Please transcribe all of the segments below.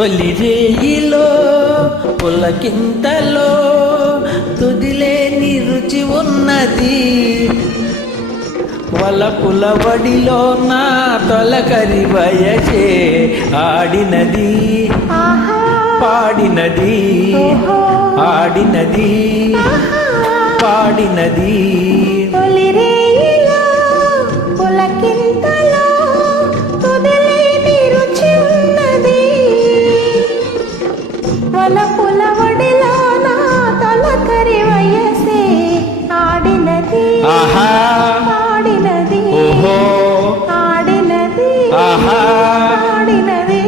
తొలి రేయిలో పులకింతలో తుదిలేని రుచి ఉన్నది. వలపుల వడిలో నా తొలకరి వయసే ఆడినది, పాడినది, ఆడినది, పాడినది. వలపుల వడిలో నా తొలకరి వయసే ఆడినది, పాడినది, ఆడినది, పాడినది.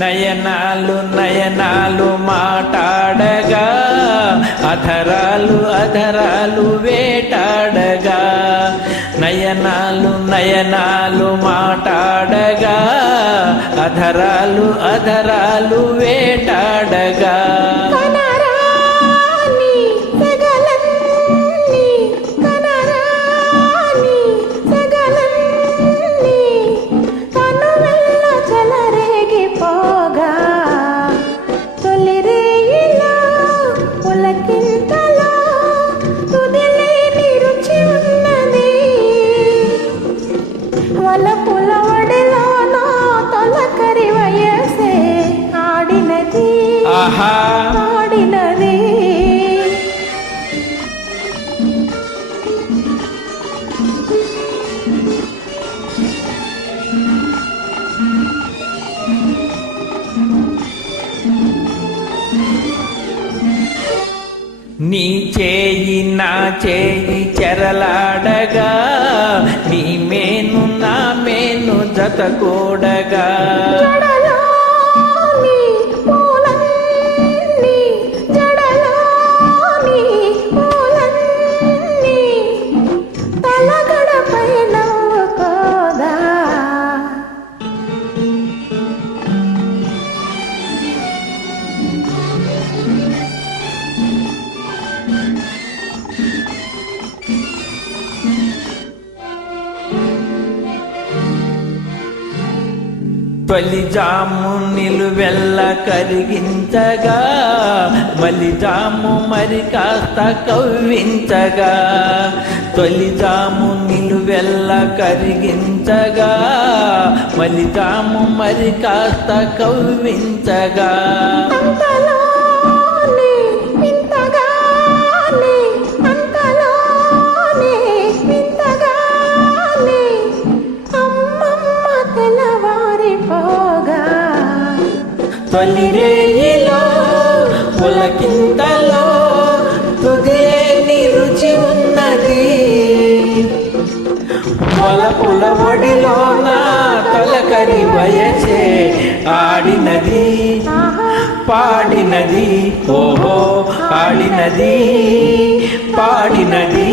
నయనాలు నయనాలు మాటాడగా, అధరాలు అధరాలు వేటాడగా. నయనాలు నయనాలు మాటాడగా, అధరాలు అధరాలు వేటాడగా. వలపుల వడిలో నా తొలకరి వయసే ఆడినది, పాడినది. నీ చేయి నా చేయి చెరలాడగా, నీ మేను నా మేను జతకూడగా. తొలిజాము నిలువెల్ల కరిగించగా, మలిజాము మరి కాస్త కవ్వించగా. తొలిజాము నిలువెల్ల కరిగించగా, మలిజాము మరి కాస్త కవ్వించగా. తొలి రేయిలో పులకింతలో తుదిలేని రుచి ఉన్నది. వలపుల వడిలో నా తొలకరి వయసే ఆడినది, పాడినది, ఆడినది, పాడినది.